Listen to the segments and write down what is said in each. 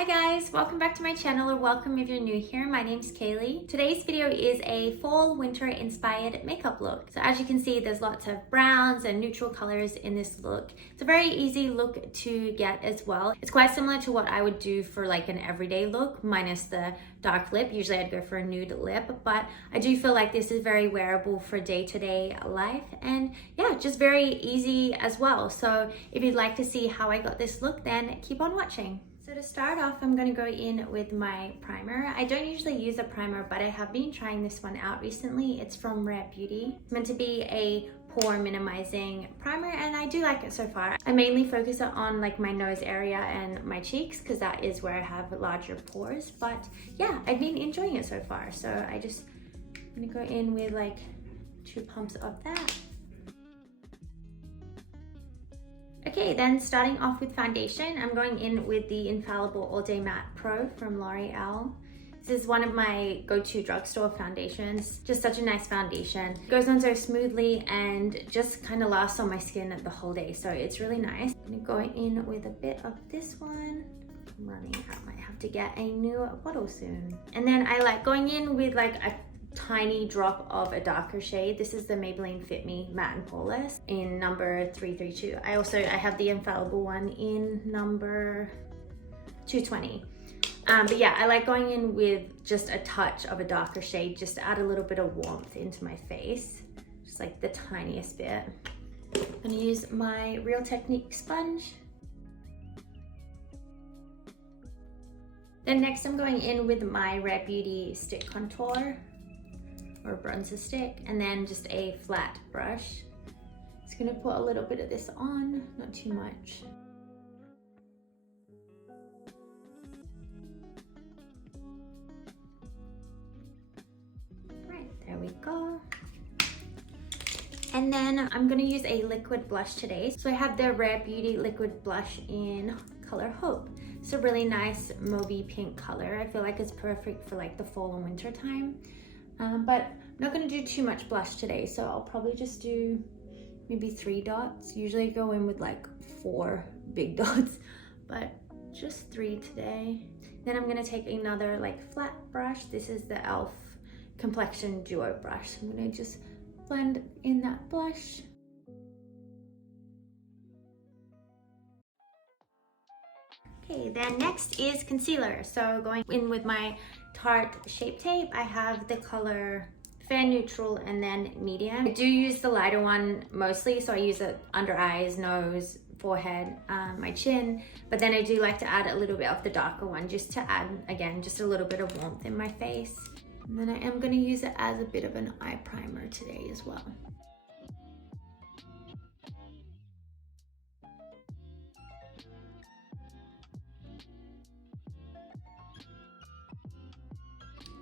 Hi guys, welcome back to my channel, or welcome if you're new here. My name's Kaylee. Today's video is a fall winter inspired makeup look. So as you can see, there's lots of browns and neutral colors in this look. It's a very easy look to get as well. It's quite similar to what I would do for like an everyday look, minus the dark lip. Usually I'd go for a nude lip, but I do feel like this is very wearable for day-to-day life, and yeah, just very easy as well. So if you'd like to see how I got this look, then keep on watching. So to start off, I'm going to go in with my primer. I don't usually use a primer, but I have been trying this one out recently. It's from Rare Beauty. It's meant to be a pore minimizing primer, and I do like it so far. I mainly focus it on like my nose area and my cheeks because that is where I have larger pores. But yeah, I've been enjoying it so far. So I'm going to go in with like 2 pumps of that. Okay, then starting off with foundation, I'm going in with the Infallible All Day Matte Pro from L'Oreal. This is one of my go-to drugstore foundations. Just such a nice foundation. It goes on so smoothly and just kind of lasts on my skin the whole day, so it's really nice. I'm gonna go in with a bit of this one. I'm running out, might have to get a new bottle soon. And then I like going in with like a tiny drop of a darker shade. This is the Maybelline Fit Me Matte and Poreless in number 332. I have the Infallible one in number 220. But yeah, I like going in with just a touch of a darker shade just to add a little bit of warmth into my face, just like the tiniest bit. I'm gonna use my Real Technique sponge. Then next I'm going in with my Rare Beauty stick contour or bronzer stick, and then just a flat brush. Just gonna put a little bit of this on, not too much. Right, there we go. And then I'm gonna use a liquid blush today. So I have the Rare Beauty liquid blush in color Hope. It's a really nice mauvey pink color. I feel like it's perfect for like the fall and winter time. But I'm not gonna do too much blush today, so I'll probably just do maybe 3 dots. Usually I go in with like 4 big dots, but just 3 today. Then I'm gonna take another like flat brush. This is the e.l.f. Complexion Duo brush. I'm gonna just blend in that blush. Okay, then next is concealer. So going in with my Tarte Shape Tape, I have the color Fair Neutral and then Medium. I do use the lighter one mostly, so I use it under eyes, nose, forehead, my chin, but then I do like to add a little bit of the darker one just to add, again, just a little bit of warmth in my face. And then I am going to use it as a bit of an eye primer today as well.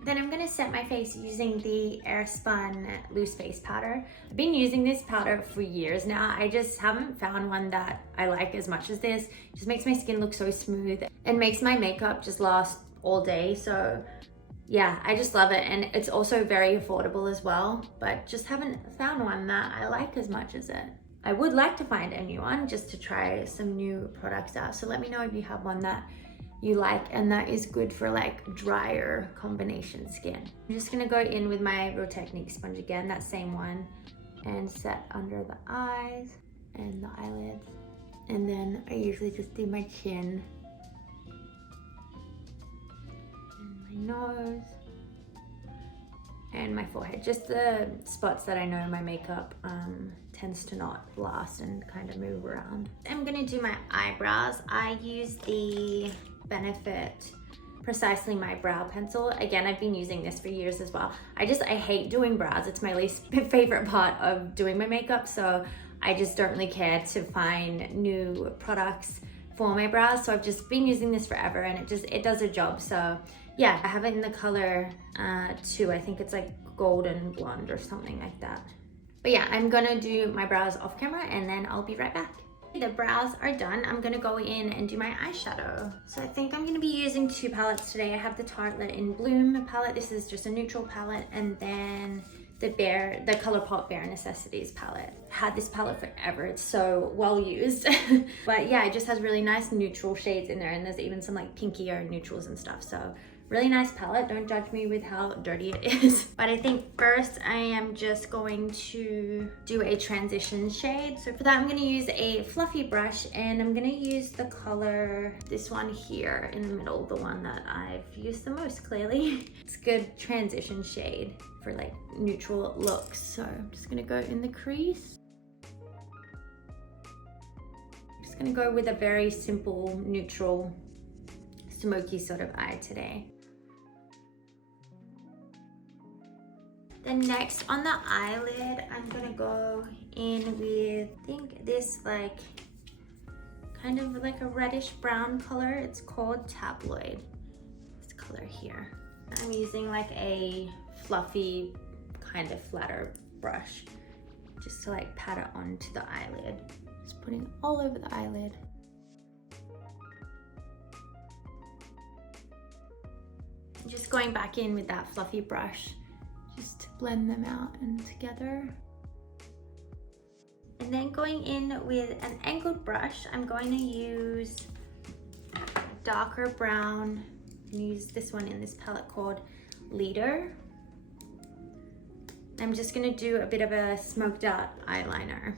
Then I'm gonna set my face using the Airspun loose face powder. I've been using this powder for years now. I just haven't found one that I like as much as this. It just makes my skin look so smooth and makes my makeup just last all day. So yeah, I just love it. And it's also very affordable as well, but just haven't found one that I like as much as it. I would like to find a new one just to try some new products out. So let me know if you have one that you like and that is good for like drier combination skin. I'm just gonna go in with my Real Technique sponge again, that same one, and set under the eyes and the eyelids. And then I usually just do my chin and my nose and my forehead, just the spots that I know my makeup tends to not last and kind of move around. I'm gonna do my eyebrows. I use the Benefit Precisely My Brow Pencil. Again, I've been using this for years as well. I hate doing brows. It's my least favorite part of doing my makeup, so I just don't really care to find new products for my brows. So I've just been using this forever, and it does a job. So yeah, I have it in the color 2. I think it's like golden blonde or something like that. But yeah, I'm gonna do my brows off camera and then I'll be right back. The brows are done. I'm gonna go in and do my eyeshadow. So I think I'm gonna be using 2 palettes today. I have the Tartelette in Bloom palette. This is just a neutral palette, and then the Colourpop Bare Necessities palette. I've had this palette forever, it's so well used. But yeah, it just has really nice neutral shades in there, and there's even some like pinkier neutrals and stuff. So really nice palette. Don't judge me with how dirty it is. But I think first I am just going to do a transition shade. So for that, I'm gonna use a fluffy brush, and I'm gonna use the color, this one here in the middle, the one that I've used the most clearly. It's a good transition shade for like neutral looks. So I'm just gonna go in the crease. I'm just gonna go with a very simple, neutral, smoky sort of eye today. Then next on the eyelid, I'm gonna go in with, I think this like kind of like a reddish brown color. It's called Tabloid, this color here. I'm using like a fluffy kind of flatter brush just to like pat it onto the eyelid. Just putting it all over the eyelid. Just going back in with that fluffy brush just to blend them out and together. And then going in with an angled brush, I'm going to use darker brown. I'm gonna use this one in this palette called Leader. I'm just gonna do a bit of a smoked out eyeliner.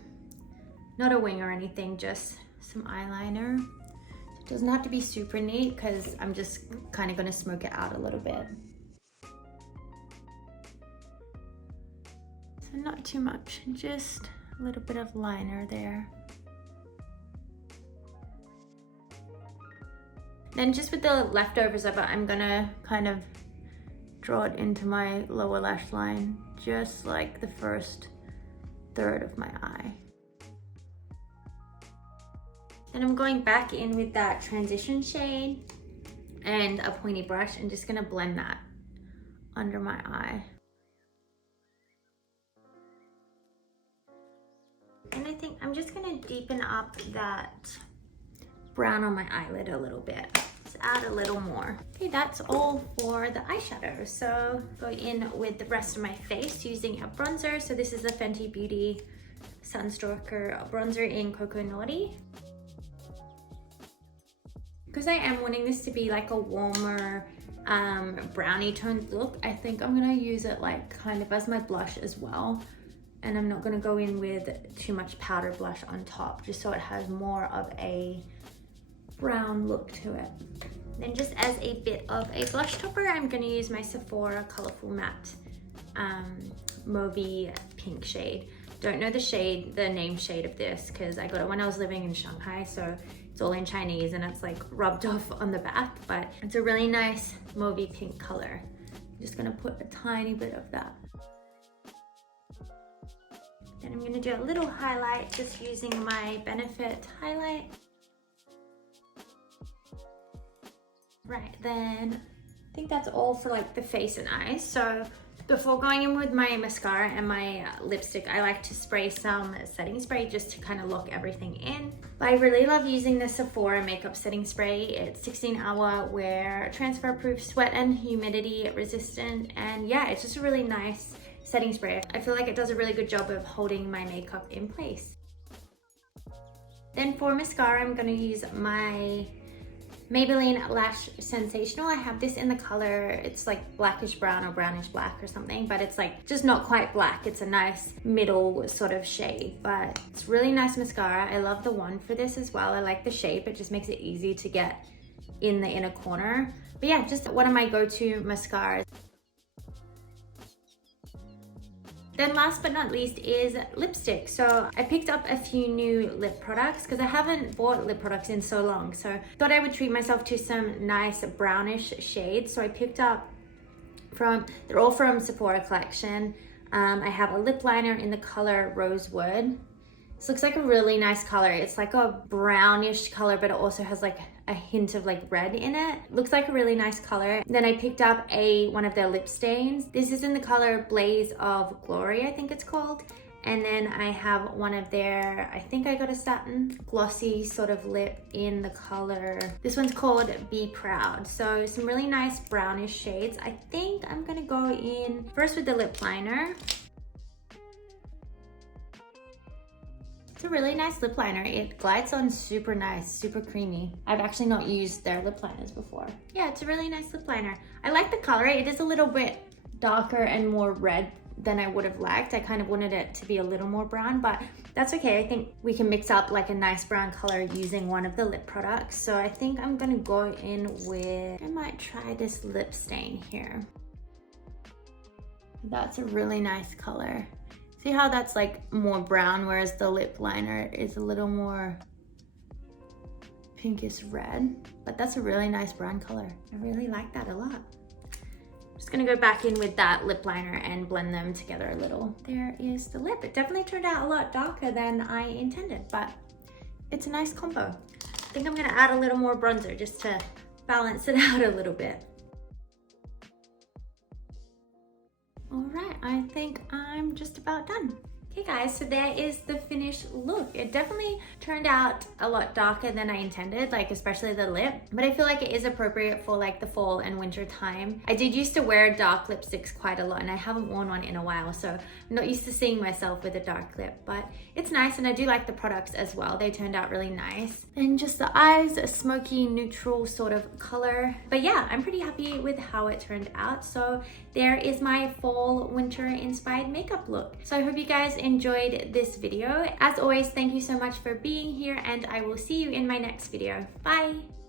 Not a wing or anything, just some eyeliner. It doesn't have to be super neat because I'm just kind of gonna smoke it out a little bit. So not too much, just a little bit of liner there. Then just with the leftovers of it, I'm gonna kind of draw it into my lower lash line, just like the first third of my eye. Then I'm going back in with that transition shade and a pointy brush and just gonna blend that under my eye. And I think I'm just gonna deepen up that brown on my eyelid a little bit. Let's add a little more. Okay, that's all for the eyeshadow. So go in with the rest of my face using a bronzer. So this is the Fenty Beauty Stalk'r bronzer in Coco Naughty. Because I am wanting this to be like a warmer brownie toned look, I think I'm gonna use it like kind of as my blush as well. And I'm not gonna go in with too much powder blush on top, just so it has more of a brown look to it. Then just as a bit of a blush topper, I'm gonna use my Sephora Colourful Matte Mauvey pink shade. Don't know the shade, the name shade of this, because I got it when I was living in Shanghai, so it's all in Chinese and it's like rubbed off on the back, but it's a really nice mauvey pink color. I'm just gonna put a tiny bit of that. Then I'm gonna do a little highlight just using my Benefit highlight. Right, then I think that's all for like the face and eyes. So before going in with my mascara and my lipstick, I like to spray some setting spray just to kind of lock everything in. But I really love using the Sephora makeup setting spray. It's 16-hour wear, transfer proof, sweat and humidity resistant, and yeah, it's just a really nice setting spray. I feel like it does a really good job of holding my makeup in place. Then for mascara, I'm gonna use my Maybelline LashSensational. I have this in the color, it's like blackish brown or brownish black or something, but it's like just not quite black. It's a nice middle sort of shade, but it's really nice mascara. I love the wand for this as well. I like the shape, it just makes it easy to get in the inner corner. But yeah, just one of my go-to mascaras. Then last but not least is lipstick. So I picked up a few new lip products because I haven't bought lip products in so long. So thought I would treat myself to some nice brownish shades. So I picked up they're all from Sephora collection. I have a lip liner in the color Rosewood. This looks like a really nice color. It's like a brownish color, but it also has like a hint of like red in it. Looks like a really nice color. Then I picked up one of their lip stains. This is in the color Blaze of Glory, I think it's called. And then I have one of their, I think I got a satin glossy sort of lip in the color, this one's called Be Proud. So some really nice brownish shades. I think I'm gonna go in first with the lip liner. It's a really nice lip liner. It glides on super nice, super creamy. I've actually not used their lip liners before. Yeah, it's a really nice lip liner. I like the color. It is a little bit darker and more red than I would have liked. I kind of wanted it to be a little more brown, but that's okay. I think we can mix up like a nice brown color using one of the lip products. So I think I'm gonna go in with, I might try this lip stain here. That's a really nice color. See how that's like more brown, whereas the lip liner is a little more pinkish red, but that's a really nice brown color. I really like that a lot. Just gonna go back in with that lip liner and blend them together a little. There is the lip. It definitely turned out a lot darker than I intended, but it's a nice combo. I think I'm gonna add a little more bronzer just to balance it out a little bit. All right, I think I'm just about done. Okay guys, so there is the finished look. It definitely turned out a lot darker than I intended, like especially the lip, but I feel like it is appropriate for like the fall and winter time. I did used to wear dark lipsticks quite a lot and I haven't worn one in a while, so I'm not used to seeing myself with a dark lip, but it's nice and I do like the products as well. They turned out really nice. And just the eyes, a smoky neutral sort of color. But yeah, I'm pretty happy with how it turned out. So there is my fall winter inspired makeup look. So I hope you guys enjoyed this video. As always, thank you so much for being here and I will see you in my next video. Bye!